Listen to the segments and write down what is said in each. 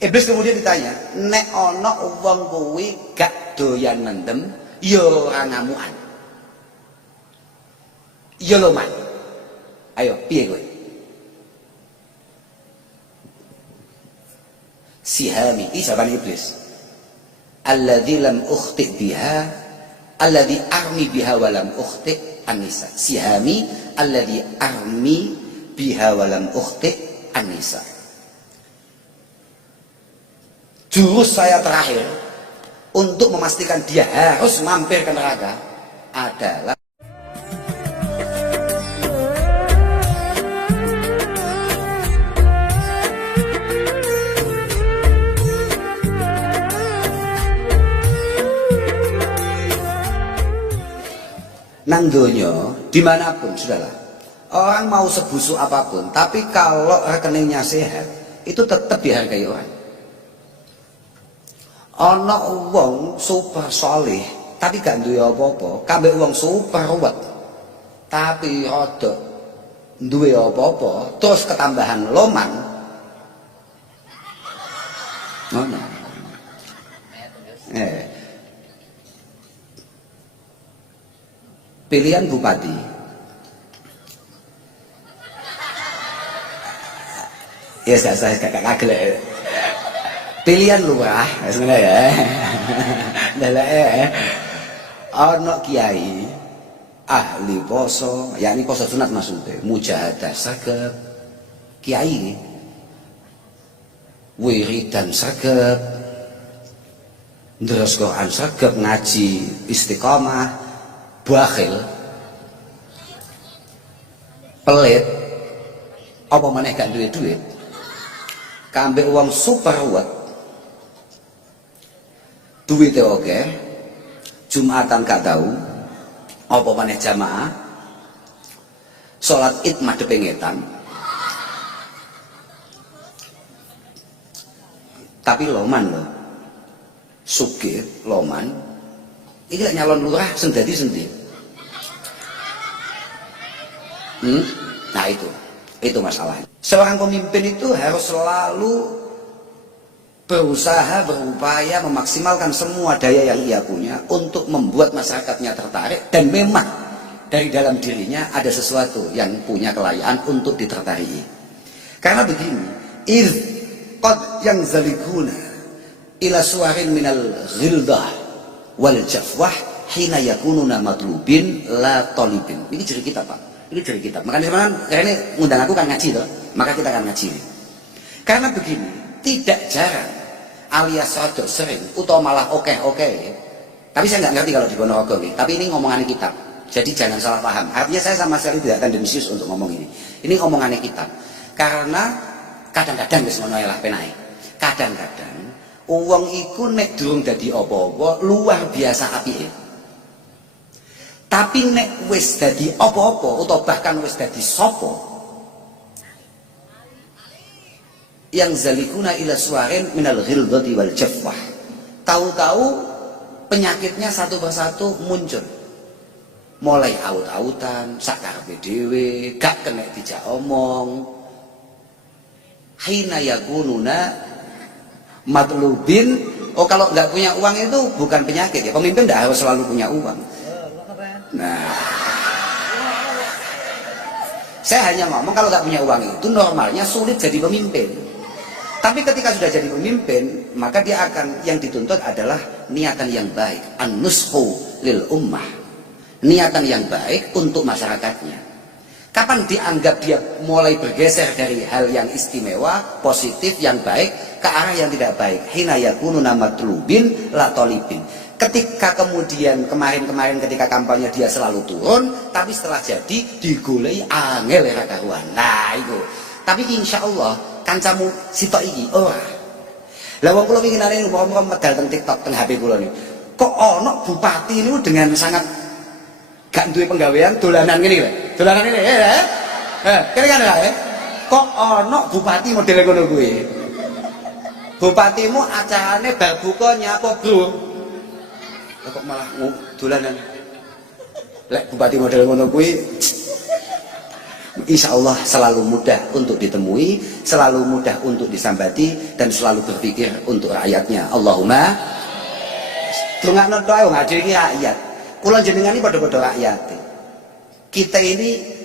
Iblis kemudian ditanya, nek ana wong kuwi gak doyan mendem, ya ora ngamukan. Ya lho, Man. Ayo, piye kowe? Sihami, ini jawaban iblis. Alladzi lam ukhti biha, alladzi armi biha wa lam ukhti an-nisa. Sihami alladzi armi biha wa lam ukhti an-nisa. Jurus saya terakhir untuk memastikan dia harus mampir ke neraka adalah nang donya dimanapun sudahlah, orang mau sebusuk apapun, tapi kalau rekeningnya sehat itu tetap dihargai orang. Ana wong super soleh tapi gak duwe apa-apa, kabeh wong super ruwet tapi rada duwe apa-apa, terus ketambahan loman. Ngono. Pilihan bupati ya saya kakak kagel. Pilihan lurah sebenarnya ya. Ana kiai ahli poso, yakni poso sunat maksudnya, mujahadah saged, kiai wiridan saged, ndros Quran saged, ngaji istiqomah, bakhil pelit apa maneh gak duwe duit, kambek wong super ruwet, duwite oke, Jumatan gak tahu, apa maneh jamaah, sholat id madhep ngetan, tapi loman loh, sugih loman, iki lek nyalon lurah sing dadi sendi. Nah itu masalahnya. Seorang pemimpin itu harus selalu berusaha, berupaya memaksimalkan semua daya yang ia punya untuk membuat masyarakatnya tertarik, dan memang dari dalam dirinya ada sesuatu yang punya kelayaan untuk ditertarik. Karena begini, iz qad yang zalikuna ila suwarin minal ghildah wal jafwah hina yakununa matlubin la talibin. Ini ciri kitab, Pak. Ini ciri kitab. Makanya sebenarnya ini ngundang aku kan ngaji loh, maka kita akan ngaji. Karena begini, tidak jarang alias rodok sering atau malah oke, tapi saya nggak ngerti kalau di Ponorogo nih, tapi ini ngomongannya kitab, jadi jangan salah paham. Artinya saya sama sekali tidak tendensius untuk ngomong ini ngomongannya kitab. Karena kadang-kadang wis ngono lah penake, kadang-kadang uang iku nek durung dadi apa-apa luar biasa apike, tapi nek wis dadi apa-apa atau bahkan wis dadi sapa, yang zalikuna ila suwarin minal ghilzati wal jafwah, tahu-tahu penyakitnya satu persatu muncul, mulai aut-autan sakarepe dhewe, gak kena dijak omong, hina yakununa matlubin. Oh, kalau nggak punya uang itu bukan penyakit ya, pemimpin nggak harus selalu punya uang. Nah, saya hanya ngomong kalau nggak punya uang itu normalnya sulit jadi pemimpin. Tapi ketika sudah jadi pemimpin, maka dia akan, yang dituntut adalah niatan yang baik, an-nushu lil ummah, niatan yang baik untuk masyarakatnya. Kapan dianggap dia mulai bergeser dari hal yang istimewa, positif, yang baik ke arah yang tidak baik? Hina yakununa matlubin la talibin. Ketika kemudian kemarin ketika kampanye dia selalu turun, tapi setelah jadi digolei angel ra karuan. Nah itu. Tapi insya Allah kancamu sitok iki ora. Lah wong kula winginane umpama medal teng TikTok teng HP kula niku. Kok ana bupati niku dengan sangat gak duwe penggawean dolanan ngene lho. Dolanan ngene kene kan ya. Kok ana bupati model ngono kuwi. Bupatimu acarane bar buka nyapa, Bro? Kok malah dolanan. Lek bupati model ngono kuwi insya Allah selalu mudah untuk ditemui, selalu mudah untuk disambati, dan selalu berpikir untuk rakyatnya. Allahumma tungakno doa ngadili rakyat. Kula jenengan ini pada rakyat. Kita ini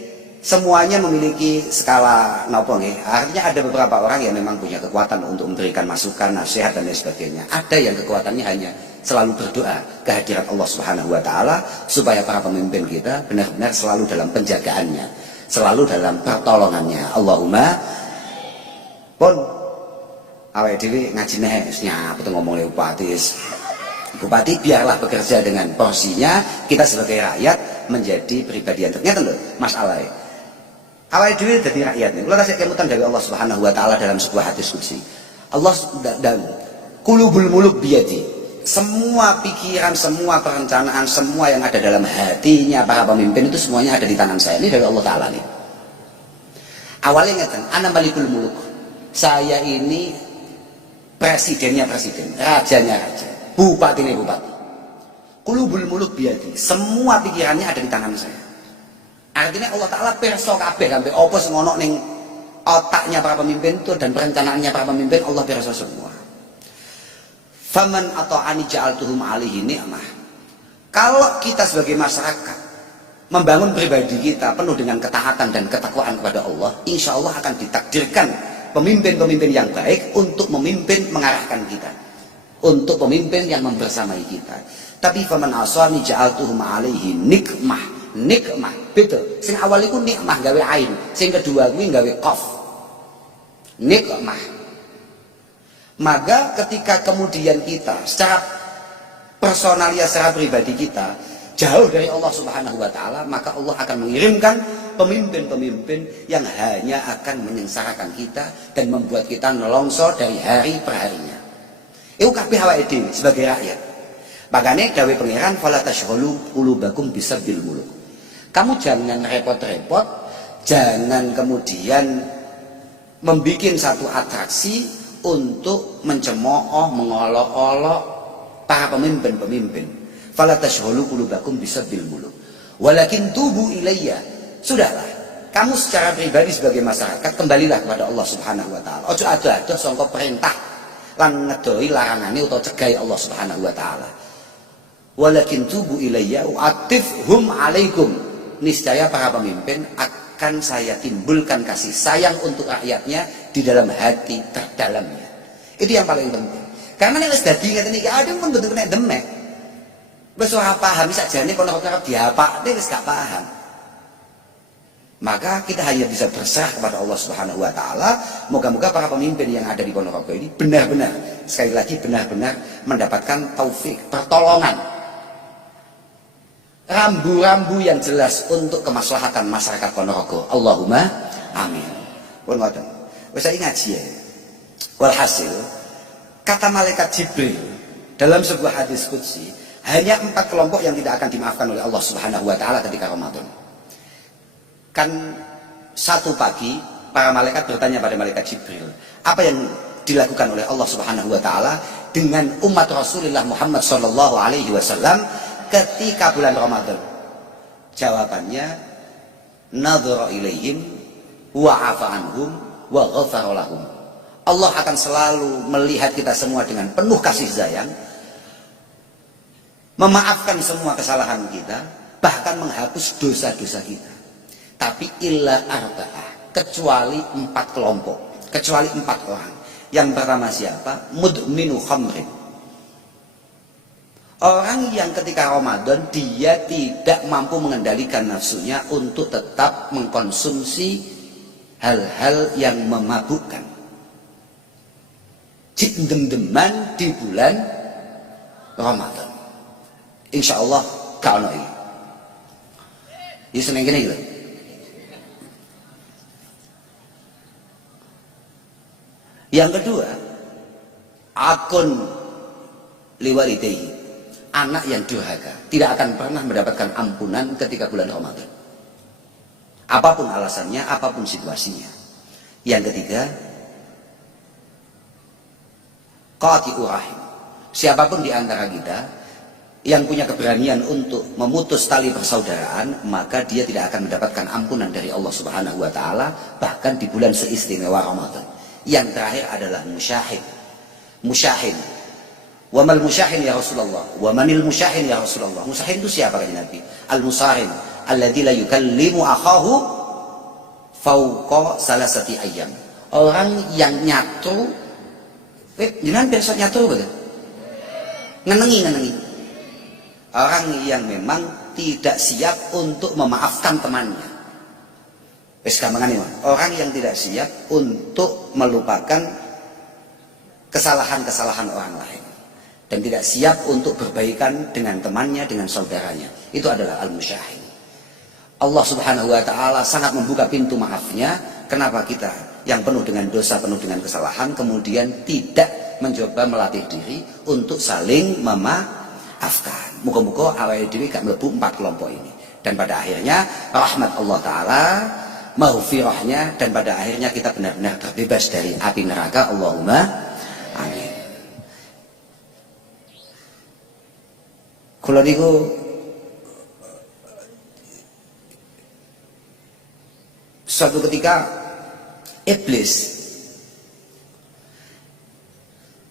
semuanya memiliki skala nopo nggih. Artinya ada beberapa orang yang memang punya kekuatan untuk memberikan masukan, nasihat dan lain sebagainya. Ada yang kekuatannya hanya selalu berdoa kehadirat Allah Subhanahu wa taala supaya para pemimpin kita benar-benar selalu dalam penjagaannya, selalu dalam pertolongannya. Allahumma pun awake dhewe ngaji neh nyapa ngomong Bupati biarlah bekerja dengan porsinya, kita sebagai rakyat menjadi pribadi yang ternyata lho masalahnya awal dhewe dadi rakyat nih. Kula tasik kemutan dari Allah Subhanahu wa taala dalam sebuah hadis qudsi. Allah dan qulubul muluk biyadi. Semua pikiran, semua perencanaan, semua yang ada dalam hatinya para pemimpin itu semuanya ada di tangan saya. Ini dari Allah taala nih. Awalnya ngeten, ana malikul muluk. Saya ini presidennya presiden, rajanya raja, bupatinya bupati. Qulubul muluk biyadi. Semua pikirannya ada di tangan saya. Artinya Allah Ta'ala perso kabeh sampai apa sing ono ning otaknya para pemimpin itu dan perencanaannya para pemimpin Allah perso semua. Faman ata'ani ja'altuhum alaihi ni'mah. Kalau kita sebagai masyarakat membangun pribadi kita penuh dengan ketaatan dan ketakwaan kepada Allah, insya Allah akan ditakdirkan pemimpin-pemimpin yang baik untuk memimpin mengarahkan kita, untuk pemimpin yang membersamai kita. Tapi faman asani ja'altuhum alaihi nikmah. Nikmah beda. Sing awal iku nikmah gawe ain, sing kedua kuwi gawe qaf. Nikmah. Maka ketika kemudian kita secara personalia, secara pribadi kita jauh dari Allah Subhanahu wa taala, maka Allah akan mengirimkan pemimpin-pemimpin yang hanya akan menyengsarakan kita dan membuat kita nelongso dari hari per harinya. Iku kabeh awake dhewe sebagai rakyat. Makanya dawuh pangeran fala tashghalu qulubakum bisabil muluk. Kamu jangan repot-repot, jangan kemudian membuat satu atraksi untuk mencemooh, mengolok-olok para pemimpin-pemimpin. Fala tashghalu qulubakum bisabil muluk. Walakin tubu ilayya. Sudahlah, kamu secara pribadi sebagai masyarakat kembalilah kepada Allah Subhanahu wa taala. Ojo ado-ado sangka perintah lan ngedoi larangane utawa cegai Allah Subhanahu wa taala. Walakin tubu ilayya u'atifhum alaikum. Niscaya para pemimpin akan saya timbulkan kasih sayang untuk rakyatnya di dalam hati terdalamnya. Itu yang paling penting. Karena nek wis dadi ngeten iki ada pun bentuk nek demek. Wis ora paham sakjane kono karo diapakne wis gak paham. Maka kita hanya bisa berserah kepada Allah Subhanahu wa taala. Moga-moga para pemimpin yang ada di Ponorogo ini benar-benar, sekali lagi benar-benar mendapatkan taufik, pertolongan, rambu-rambu yang jelas untuk kemaslahatan masyarakat Ponorogo. Allahumma amin. Pun ngoten. Wis saiki ngaji ya. Walhasil kata malaikat Jibril dalam sebuah hadis qudsi, hanya 4 kelompok yang tidak akan dimaafkan oleh Allah Subhanahu wa taala ketika Ramadan. Kan satu pagi para malaikat bertanya pada malaikat Jibril, apa yang dilakukan oleh Allah Subhanahu wa taala dengan umat Rasulullah Muhammad sallallahu alaihi wasallam ketika bulan Ramadan? Jawabannya, nadhara ilaihim wa afa anhum wa ghafara lahum. Allah akan selalu melihat kita semua dengan penuh kasih sayang, memaafkan semua kesalahan kita, bahkan menghapus dosa-dosa kita. Tapi illa arba'ah, kecuali 4 kelompok, kecuali 4 orang. Yang pertama siapa? Mudminu khamrin. Orang yang ketika Ramadan dia tidak mampu mengendalikan nafsunya untuk tetap mengkonsumsi hal-hal yang memabukkan. Cindem-deman di bulan Ramadan. Insya Allah kau ini. Ini seneng gini gitu. Yang kedua, akun liwalidayhi, anak yang durhaka, tidak akan pernah mendapatkan ampunan ketika bulan Ramadan. Apapun alasannya, apapun situasinya. Yang ketiga, qati'ur rahim. Siapapun di antara kita yang punya keberanian untuk memutus tali persaudaraan, maka dia tidak akan mendapatkan ampunan dari Allah Subhanahu wa taala bahkan di bulan seistimewa Ramadan. Yang terakhir adalah musyahid. Musyahin. Wa mal musyahin ya Rasulullah? Wa manil musyahin ya Rasulullah? Musyahin itu siapa kata Nabi? Al-musahin alladzi la yukallimu akhahu fauqa salasati ayyam. Orang yang nyatu jenengan biasa nyatu betul? Ngenengi. Orang yang memang tidak siap untuk memaafkan temannya. Wis gampangane, orang yang tidak siap untuk melupakan kesalahan-kesalahan orang lain dan tidak siap untuk berbaikan dengan temannya, dengan saudaranya. Itu adalah al-musyahid. Allah Subhanahu wa taala sangat membuka pintu maafnya. Kenapa kita yang penuh dengan dosa, penuh dengan kesalahan kemudian tidak mencoba melatih diri untuk saling memaafkan? Muka-muka awal diri gak melebu 4 kelompok ini. Dan pada akhirnya rahmat Allah Ta'ala, maghfirahnya, dan pada akhirnya kita benar-benar terbebas dari api neraka. Allahumma amin. Kula niku suatu ketika Iblis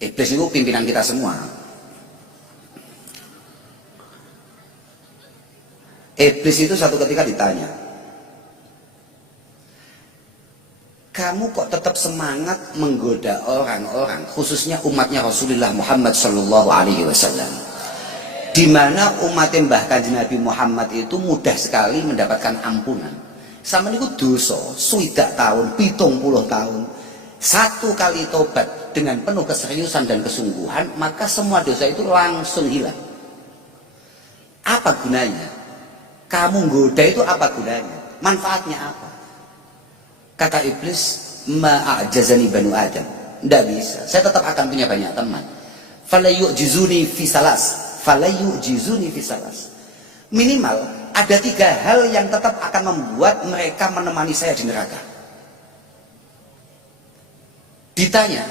itu pimpinan kita semua. Iblis itu satu ketika ditanya, kamu kok tetap semangat menggoda orang-orang, khususnya umatnya Rasulullah Muhammad Sallallahu Alaihi Wasallam, di mana umatnya Mbah Kanjeng Nabi Muhammad itu mudah sekali mendapatkan ampunan. Sama niku dosa 60 tahun, 70 tahun, satu kali tobat dengan penuh keseriusan dan kesungguhan, maka semua dosa itu langsung hilang. Apa gunanya? Kamu goda itu apa gunanya? Manfaatnya apa? Kata Iblis, ma'ajazani banu Adam. Tidak bisa. Saya tetap akan punya banyak teman. Falayu'jizuni fi salas. Minimal ada 3 hal yang tetap akan membuat mereka menemani saya di neraka. Ditanya,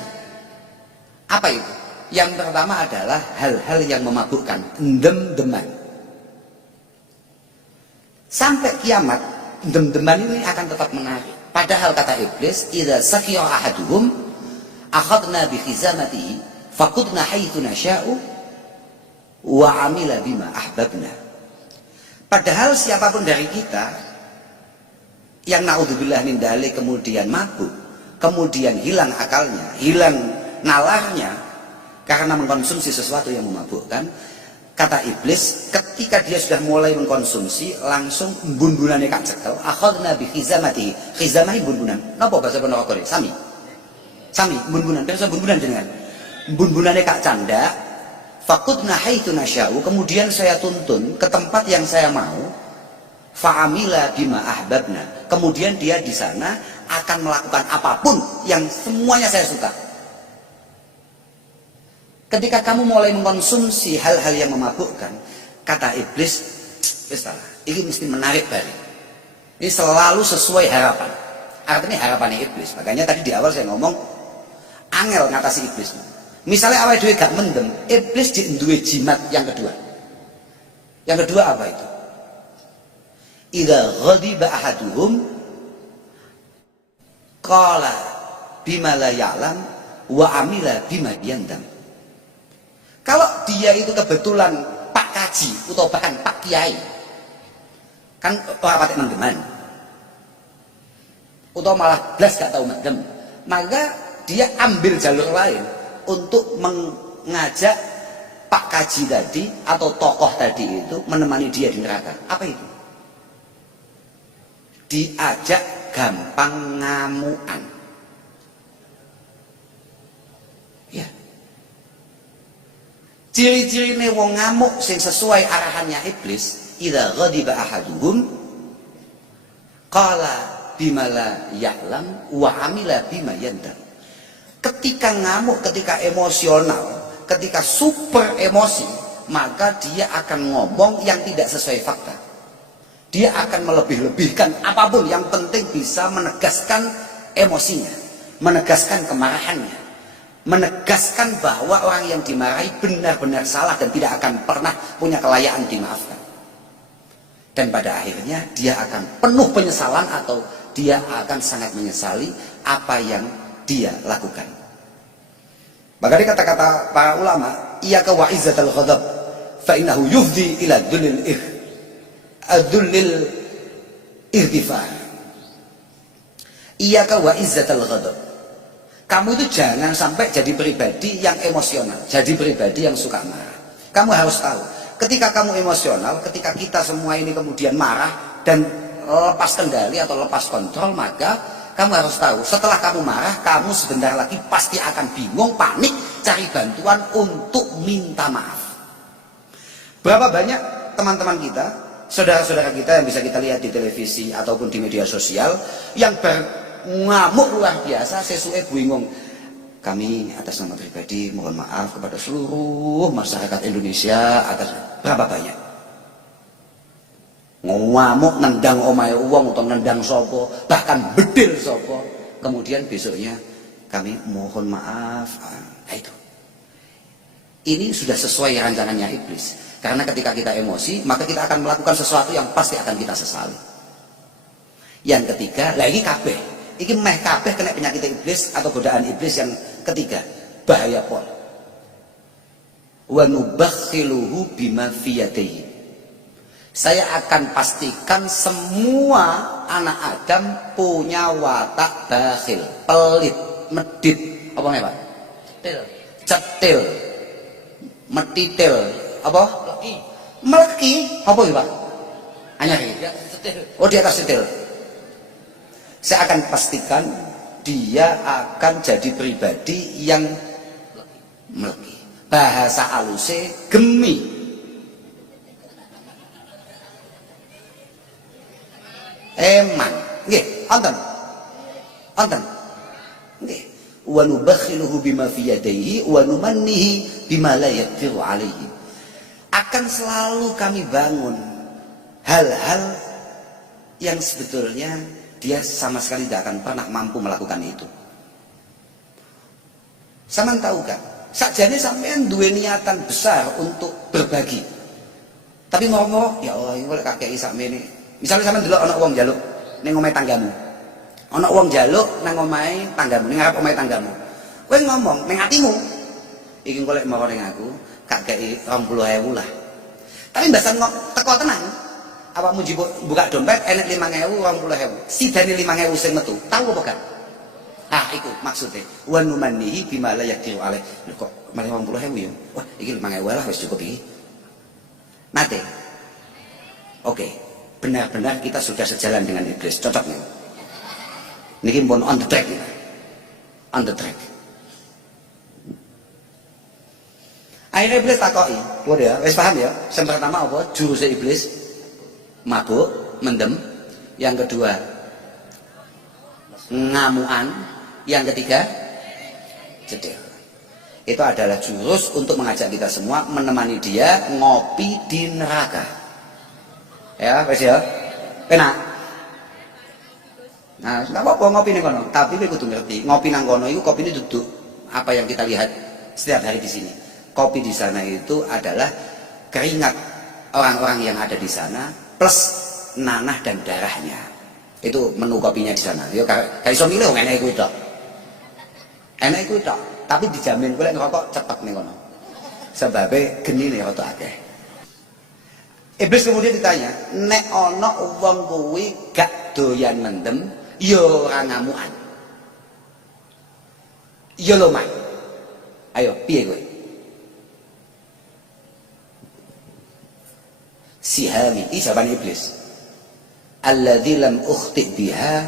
apa itu? Yang pertama adalah hal-hal yang memabukkan, dem-deman. Sampai kiamat, dem-deman ini akan tetap menarik. Padahal kata Iblis, idza sakiya ahaduhum akhadna bi khizamatihi faqudna haitsu nasya'u wa amila bima ahbabna. Padahal siapapun dari kita yang naudzubillah min dzalik kemudian mabuk, kemudian hilang akalnya, hilang nalarnya karena mengkonsumsi sesuatu yang memabukkan, kata Iblis, ketika dia sudah mulai mengkonsumsi, langsung bun-bunane kak cekel. Akhadna bi khizamatihi. Khizamah bun-bunan. Napa bahasa Ponorogo? Sami. Sami bun-bunan. Bahasa bun-bunan dengan bun-bunane kak canda. Faqudna haitsu nasya'u. Kemudian saya tuntun ke tempat yang saya mau. Fa'amila bima ahbabna. Kemudian dia di sana akan melakukan apapun yang semuanya saya suka. Ketika kamu mulai mengkonsumsi hal-hal yang memabukkan, kata Iblis, ini mesti menarik balik. Ini selalu sesuai harapan. Artinya harapannya Iblis. Makanya tadi di awal saya ngomong, angel ngatasi Iblis. Misalnya awal dhewe gak mendem, Iblis duwe jimat yang kedua. Yang kedua apa itu? Idza ghadiba ahaduhum qala bima la ya'lam wa amila bima yandam. Kalau dia itu kebetulan Pak Kaji atau bahkan Pak Kiai, kan orang patek menggeman, atau malah blas gak tahu mendem, maka dia ambil jalur lain untuk mengajak Pak Kaji tadi atau tokoh tadi itu menemani dia di neraka. Apa itu? Diajak gampang ngamuan. Ya. Ciri-cirine wong ngamuk sing sesuai arahannya Iblis, idza ghadiba ahaduhum qala bima la ya'lam wa amila bima yandam. Ketika ngamuk, ketika emosional, ketika super emosi, maka dia akan ngomong yang tidak sesuai fakta. Dia akan melebih-lebihkan apapun, yang penting bisa menegaskan emosinya, menegaskan kemarahannya. menegaskan bahwa orang yang dimarahi benar-benar salah dan tidak akan pernah punya kelayaan dimaafkan. Dan pada akhirnya dia akan penuh penyesalan atau dia akan sangat menyesali apa yang dia lakukan. Maka di kata-kata para ulama, iyyaka wa izzatal ghadab fa innahu yufdi ila dhullil irtifar. Iyyaka wa izzatal ghadab. Kamu itu jangan sampai jadi pribadi yang emosional, jadi pribadi yang suka marah. Kamu harus tahu, ketika kamu emosional, ketika kita semua ini kemudian marah dan lepas kendali atau lepas kontrol, maka kamu harus tahu, setelah kamu marah, kamu sebentar lagi pasti akan bingung, panik, cari bantuan untuk minta maaf. Berapa banyak teman-teman kita, saudara-saudara kita yang bisa kita lihat di televisi ataupun di media sosial, yang ngamuk luar biasa, sesuai bingung. Kami atas nama pribadi mohon maaf kepada seluruh masyarakat Indonesia atas berapa banyak ngamuk, nendang omahe wong atau nendang sopo, bahkan bedil sopo, kemudian besoknya kami mohon maaf. Nah, ini sudah sesuai rancangannya iblis, karena ketika kita emosi maka kita akan melakukan sesuatu yang pasti akan kita sesali. Yang ketiga, lagi kabeh iki meh kabeh kena penyakit iblis atau godaan iblis. Yang ketiga, bahaya pol. Wa nubakhiluhu bima fi yadihi. Saya akan pastikan semua anak Adam punya watak bakhil, pelit, medit, apa namanya Pak? Cetil, metitil, apa? Meleki, apa ya Pak? Hanya ini. Oh, di atas cetil. Saya akan pastikan dia akan jadi pribadi yang meleki. Bahasa aluse gemi. Eman, nggih, wonten. Wonten. Nggih. Wa nubakhiluhu bima fi yadayhi wa numannihi bima la yaqdiru alaihi. Akan selalu kami bangun hal-hal yang sebetulnya dia sama sekali tidak akan pernah mampu melakukan itu. Sampeyan tahu kan? Sakjane sampean duwe niatan besar untuk berbagi. Tapi ngomong, ya Allah, iki kok kakek sakmene. Misalnya sampean delok ana wong njaluk ning omahe tanggamu. Ana wong njaluk nang omahe tanggamu, ning ngarep omahe tanggamu. Kowe ngomong ning atimu, iki engko lek mara ning aku, kakek 20.000 lah. Tapi mbasan teko tenang. Awakmu buka dompet enek 5.000, 20.000. Sidane 5.000 sing metu. Tahu apa gak? Ah, iku maksudnya. Wa numannihi bima la yaqdiru alaih. Lho kok malah 20.000 ya? Wah, iki 5.000 lah wis cukup iki. Nate. Oke. Benar-benar kita sudah sejalan dengan iblis. Cocok nih. Niki pun on the track ya. On the track. Akhirnya iblis takoki. Waduh ya, wis paham ya? Yang pertama apa? Jurusnya iblis mabuk, mendem. Yang kedua ngamuan. Yang ketiga jedil. Itu adalah jurus untuk mengajak kita semua menemani dia ngopi di neraka. Ya, wes ya. Enak. Nah, enggak apa-apa ngopi ning kono, tapi kowe kudu ngerti, ngopi nang kono iku kopine duduk apa yang kita lihat setiap hari di sini. Kopi di sana itu adalah keringat orang-orang yang ada di sana plus nanah dan darahnya. Itu menu kopinya di sana. Yo gak iso milih wong enek iku tok. Enek iku tok, tapi dijamin kowe lek ngerokok cepet ning kono. Sebabe genine rada akeh. Iblis kemudian ditanya, nek ana wong kuwi gak doyan mendem, ya ora ngamukan. Ya lho, Mak. Ayo, piye kowe? Sihami, iki jawaban iblis. Alladzi lam ukhti biha,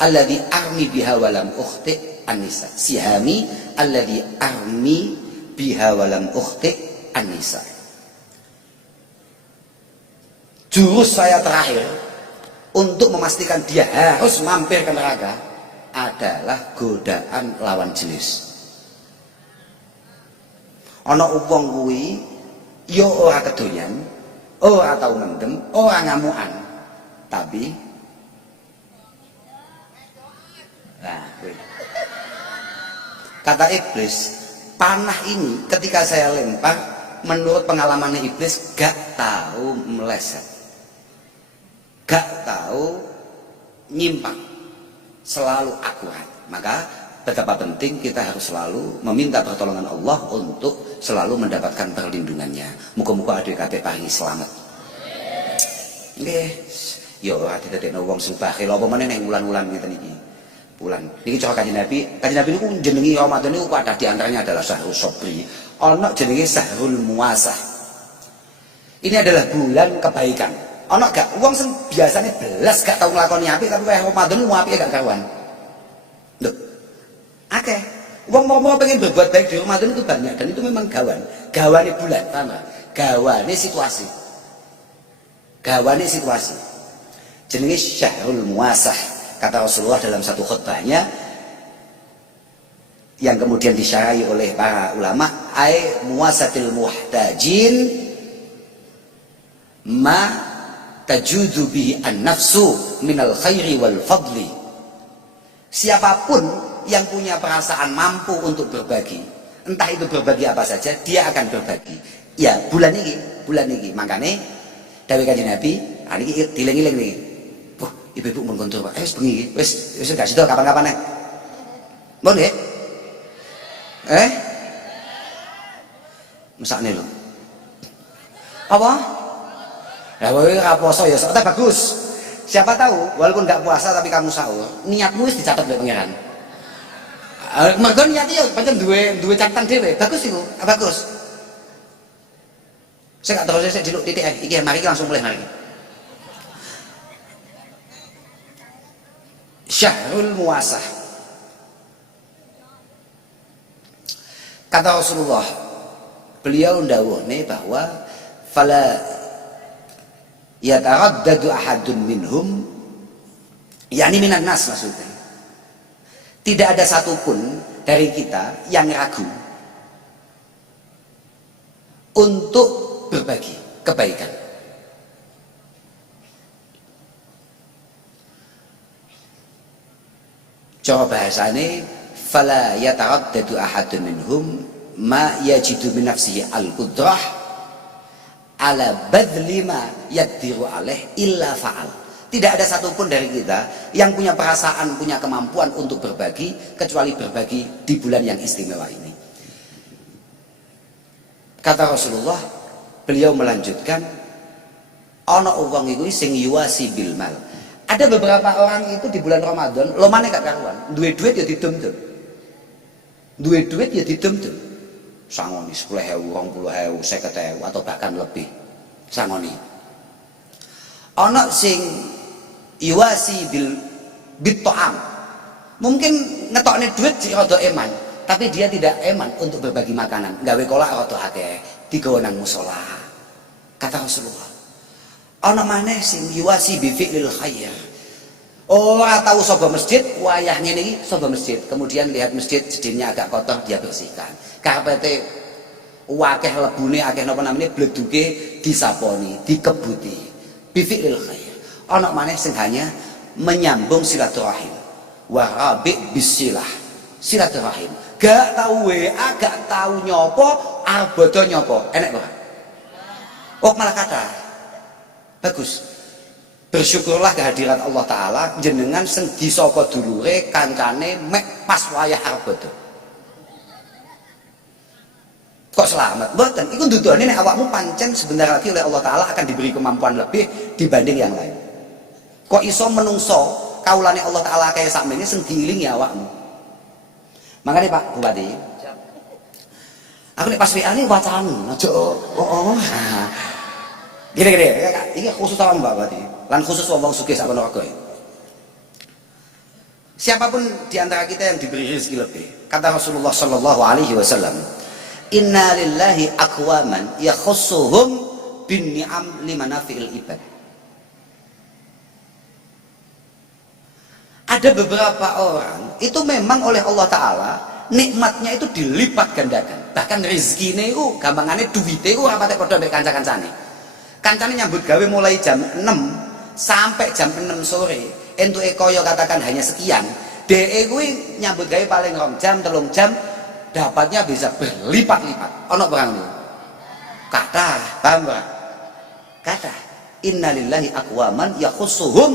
alladzi armi biha wa lam ukhti an-nisa. Sihami alladzi armi biha wa lam ukhti an-nisa. Jurus saya terakhir untuk memastikan dia harus mampir ke neraka adalah godaan lawan jenis. Ana wong kuwi ya ora kedonyan, ora tau mendem, ora ngamukan, tapi Kata iblis, panah ini ketika saya lempar, menurut pengalaman iblis gak tahu meleset, gak tahu nyimpang, selalu akurat. Maka betapa penting kita harus selalu meminta pertolongan Allah untuk selalu mendapatkan perlindungannya. Muga-muga adik kabeh paringi selamat. Nggih. Yo ati dadekno wong sing bakhil apa meneh nek wulan-wulan ngeten iki. Bulan. Niki cara Kanjeng Nabi. Kanjeng Nabi niku jenengi Ramadan niku ada di antaranya adalah Syahrul Sabri. Ana jenenge Syahrul Muasah. Ini adalah bulan kebaikan. Ana gak wong sing biasane belas gak tau nglakoni apik tapi kaya Ramadan mu apike gak karuan. Lho. Akeh. Wong mau pengen berbuat baik di Ramadan itu banyak dan itu memang gawane bulan, paham gak? Gawane situasi. Gawane situasi. Jenenge Syahrul Muasah. Kata Rasulullah dalam satu khutbahnya yang kemudian disyarahi oleh para ulama, ai muwasatil muhtajin ma tajudu bihi an-nafsu minal khairi wal fadli. Siapapun yang punya perasaan mampu untuk berbagi, entah itu berbagi apa saja, dia akan berbagi. Ya, bulan ini makane dawuh Kanjeng Nabi, niki dileng-eling niki. Wah, ibu-ibu mun kontur Pak. Wis bengi, wis gak sida kapan-kapan nek. Mun nggih? Mesakne lho. Apa? Ya kowe ora poso ya, sok bagus. Siapa tahu walaupun nggak puasa tapi kamu sahur, niatmu wis dicatat oleh pangeran. Mergo niatnya ya pancen duwe catatan dhewe. Bagus iku, bagus. Saya gak terus saya diluk titik iki mari langsung mulai mari. Syahrul Muasah. Kata Rasulullah, beliau ndawuhne bahwa fala yataraddadu ahadun minhum, yakni minan nas maksudnya. Tidak ada satupun dari kita yang ragu untuk berbagi kebaikan. Cara bahasane fala yataraddadu ahadun minhum ma yajidu min nafsihi al-qudrah ala badli ma yaqdiru alaih illa fa'al. Tidak ada satupun dari kita yang punya perasaan, punya kemampuan untuk berbagi kecuali berbagi di bulan yang istimewa ini. Kata Rasulullah, beliau melanjutkan, ana wong iku sing yuwasi bil mal. Ada beberapa orang itu di bulan Ramadan lomane gak karuan, duwe duit ya didem-dem. Duwe duit ya didem-dem. Sangoni 10.000, 20.000, 50.000 atau bahkan lebih. Sangoni. Ana sing yuwasi bil bit'am. Mungkin ngetokne duit sik rada eman, tapi dia tidak eman untuk berbagi makanan. Gawe kolak rada akeh, digawa nang musala. Kata Rasulullah, ana maneh sing yuwasi bi fi'lil khair. Ora tahu sapa masjid, wayah ngene iki sapa masjid. Kemudian lihat masjid jedinnya agak kotor, dia bersihkan. Karpete akeh lebune, akeh napa namine bleduke disaponi, dikebuti. Bi fi'lil khair. Ana maneh sing hanya menyambung silaturahim. Wa rabi bisilah. Silaturahim. Gak tahu WA, gak tahu nyopo, abodo nyopo. Enek kok. Oh malah kata bagus. Bersyukurlah kehadiran Allah Ta'ala jenengan sing disapa dulure kancane mek pas wayah abodo. Kok selamat? Mboten. Iku ndudone nek awakmu pancen sebentar lagi oleh Allah Ta'ala akan diberi kemampuan lebih dibanding yang lain. Kok iso menungso kaulane Allah Ta'ala kaya sakmene sing diilingi awakmu. Makanya Pak Bupati, aku nek pas WA ini wacana, aja gini, ini khusus sama Mbak Bupati, lan khusus wong sugih sak Ponorogo. Siapapun di antara kita yang diberi rezeki lebih, kata Rasulullah Shallallahu Alaihi Wasallam, Inna lillahi aqwaman yakhussuhum bin ni'am limanafi'il ibad. Ada beberapa orang itu memang oleh Allah Ta'ala nikmatnya itu dilipat gandakan. Bahkan rezekine itu gampangane duwite itu rapate padha mek kanca-kancane. Kancane nyambut gawe mulai jam 6 sampai jam 6 sore. Entuke kaya katakan hanya sekian. Dhek kuwi nyambut gawe paling 2 jam, 3 jam dapatnya bisa berlipat-lipat. Ono perang ini kata tambah kata innalillahi aqwaman yakhussuhum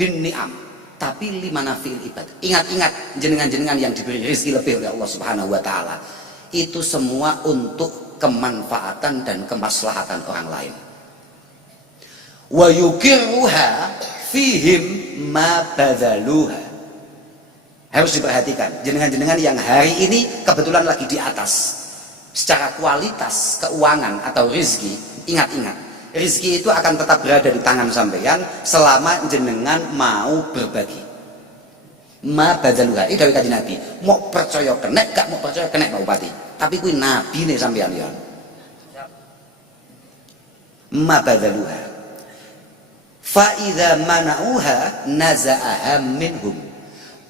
bin ni'am, tapi lima nafil ibad. Ingat-ingat jenengan-jenengan yang diberi rezeki lebih oleh Allah Subhanahu wa taala, itu semua untuk kemanfaatan dan kemaslahatan orang lain. Wa yukiruha fihim ma badzaluha. Harus diperhatikan jenengan-jenengan yang hari ini kebetulan lagi di atas secara kualitas keuangan atau rezeki. Ingat-ingat, rezeki itu akan tetap berada di tangan sampeyan selama jenengan mau berbagi. Ma badzaluha itu dari kanjeng Nabi. Mau percaya kena, gak mau percaya kena Pak Bupati, tapi kuwi nabi nih sampeyan ya. Ma badzaluha fa idza mana'uha naza'aha minhum.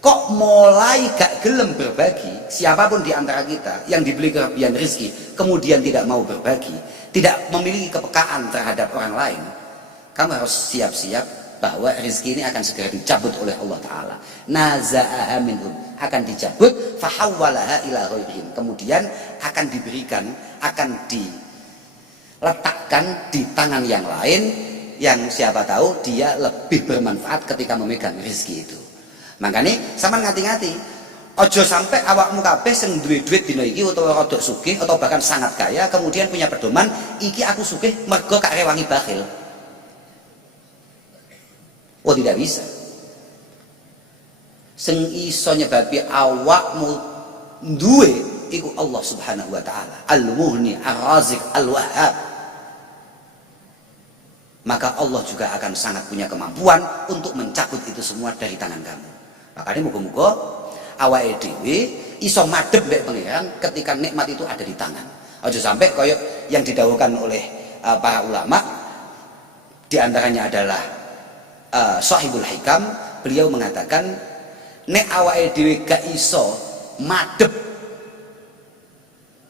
Kok mulai gak gelem berbagi, siapapun di antara kita yang diberi kelebihan rezeki kemudian tidak mau berbagi, tidak memiliki kepekaan terhadap orang lain, kamu harus siap-siap bahwa rezeki ini akan segera dicabut oleh Allah Ta'ala. Naza'aha minhum, akan dicabut, fahawwalaha ila ghairihim, kemudian akan diberikan, akan diletakkan di tangan yang lain, yang siapa tahu dia lebih bermanfaat ketika memegang rezeki itu. Makanya sampean ngati-ngati, ojo sampai awakmu kabeh sing duwe duit dina iki utawa rada sugih atau bahkan sangat kaya kemudian punya pedoman iki aku sugih mergo gak rewangi bakhil. Oh, tidak bisa. Sing iso nyebabi awakmu duwe iku Allah Subhanahu wa taala, Al-Mughni, Ar-Raziq, Al-Wahhab. Maka Allah juga akan sangat punya kemampuan untuk mencabut itu semua dari tangan kamu. Makanya muga-muga awake dhewe iso madhep mbek pangeran ketika nikmat itu ada di tangan. Aja sampai koyok yang didhawuhkan oleh para ulama, di antaranya adalah Shahibul Hikam, beliau mengatakan nek awake dhewe gak iso madhep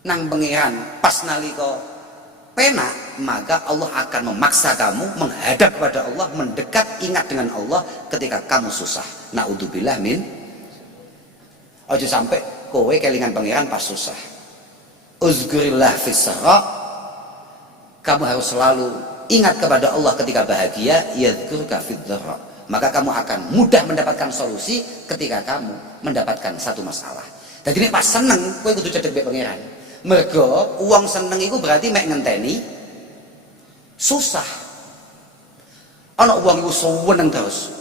nang pangeran pas nalika penak, maka Allah akan memaksa kamu menghadap kepada Allah, mendekat, ingat dengan Allah ketika kamu susah. Naudzubillah min. Aja sampai kowe kelingan pangeran pas susah. Uzkurillah fis-sarra, kamu harus selalu ingat kepada Allah ketika bahagia, yadhkurka fid-dharra. Maka kamu akan mudah mendapatkan solusi ketika kamu mendapatkan satu masalah. Jadi nek pas seneng kowe kudu cedhek mbek pangeran. Mergo uang seneng itu berarti mek ngenteni susah. Ana uang iku seneng terus.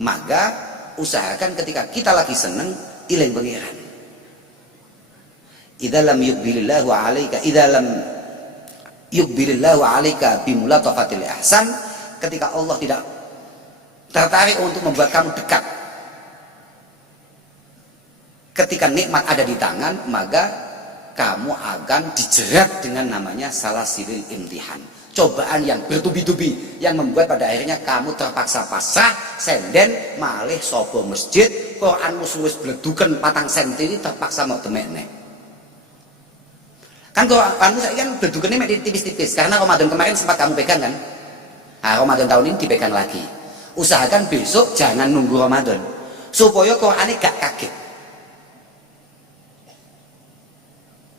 Maka usahakan ketika kita lagi seneng ilang pangeran. Idza lam yuqbilillahu 'alaika, idza lam yuqbilillahu 'alaika bimulatafatil ihsan, ketika Allah tidak tertarik untuk membuat kamu dekat, ketika nikmat ada di tangan, maka kamu akan dijerat dengan namanya salasilil imtihan, cobaan yang bertubi-tubi yang membuat pada akhirnya kamu terpaksa pasrah, senden malih sobo masjid, Quranmu wis bleduken 4 cm terpaksa mau demekne. Kan Quranmu saiki kan bledukene mek tipis-tipis karena Ramadan kemarin sempat kamu pegang kan. Nah, Ramadan tahun ini dipegang lagi. Usahakan besok jangan nunggu Ramadan supaya Qur'ane gak kaget.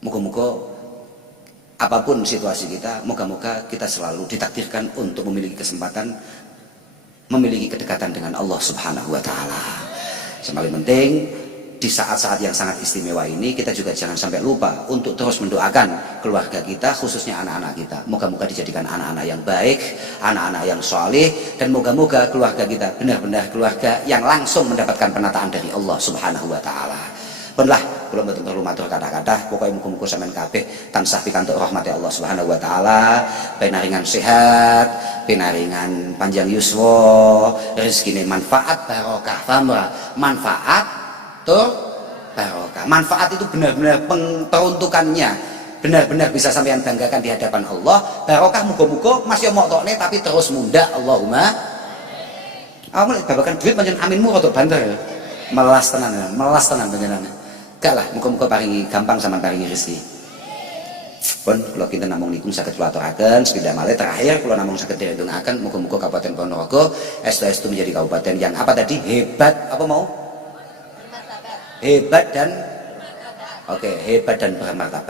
Moga-moga apapun situasi kita, moga-moga kita selalu ditakdirkan untuk memiliki kesempatan, memiliki kedekatan dengan Allah Subhanahu wa taala. Yang paling penting di saat-saat yang sangat istimewa ini, kita juga jangan sampai lupa untuk terus mendoakan keluarga kita, khususnya anak-anak kita. Moga-moga dijadikan anak-anak yang baik, anak-anak yang soleh, dan moga-moga keluarga kita benar-benar keluarga yang langsung mendapatkan penataan dari Allah Subhanahu wa taala. Punlah kula mboten perlu matur kata-kata, pokoke muga-muga sampean kabeh tansah pikantuk rahmati Allah Subhanahu wa taala, pinaringan sehat, pinaringan panjang yuswa, rezekine manfaat barokah, paham ora? Manfaat tur barokah. Manfaat itu benar-benar peruntukannya benar-benar bisa sampean banggakan di hadapan Allah. Barokah muga-muga masih omok tokne tapi terus munda. Allahumma amin. Babakan duit pancen aminmu rada banter ya. Melas tenan panjenengan. Gak lah, muka-muka paringi gampang sama paringi rezeki. Pun kalau kita namung niku saged kula aturaken sepindah malih terakhir kula namung saged direndungaken muga-muga Kabupaten Ponorogo estu-estu menjadi kabupaten yang apa tadi? Hebat, apa mau? hebat dan oke, hebat dan bermartabat.